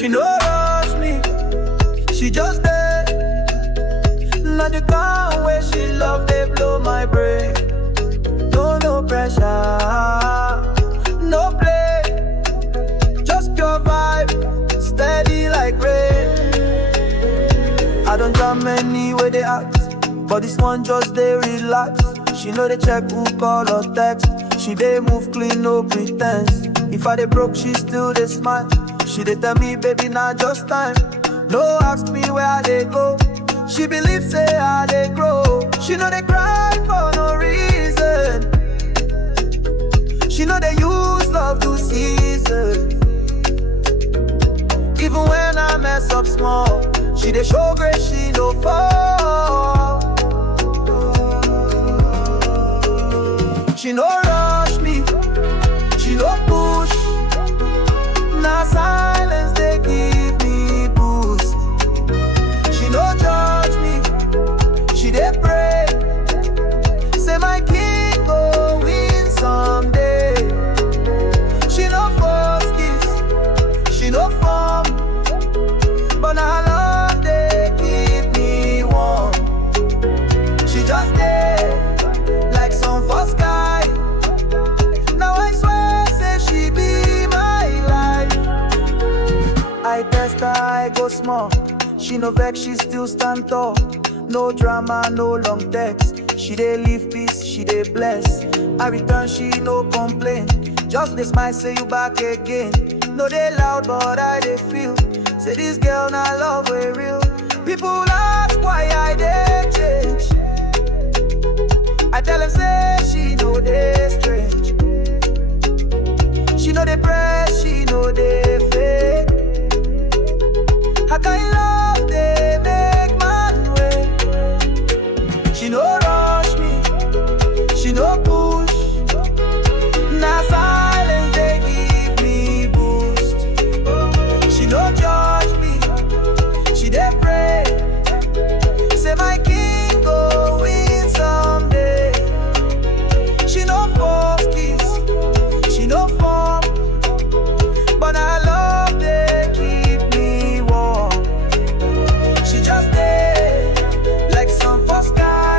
She no rush me, she just there. Not the kind where she love, they blow my brain. No pressure, no play, just pure vibe, steady like rain. I don't jam many where they act, but this one just they relax. She know they check who call or text. She they move clean, no pretense. If I they broke, she still they smile. She they tell me, baby, now just time. No ask me where I they go. She believes say how they grow. She know they cry for no reason. She know they use love to season. Even when I mess up small, she they show grace, she no fall. She no rush me, she no push. Now silence they give me boost. She no judge me, she they pray. Say my king go win someday. She no force kiss, she no form, but now love they keep me warm. She just there like some first sky. Now I swear say she be my life. I test her, I go small. She no vex, she still stand tall. No drama, no long text. She dey leave peace, she dey bless. I return, she no complain. Just this smile, say you back again. No they loud, but I dey feel. Say this girl not love way real. People ask why I dey change. I tell them say she know they strange. She know they press, she know they fake. How can love they make man wait? She no rush me, she no push. Now silence they give me boost. She no judge me, she dey pray. Say my king go win someday. She no force kiss, she no form, but her love they keep me warm. She just there like some first sky.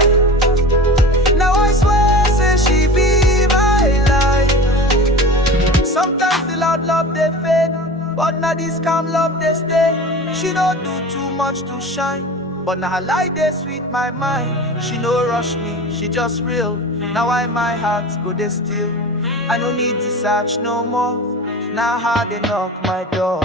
Now I swear say she be my life. Sometimes the loud love they fade, but now this calm love they stay. She don't do too much to shine, but now her light they sweet my mind. She no rush me, she just real. Now I my heart go they still. I no need to search no more. Now how they knock my door.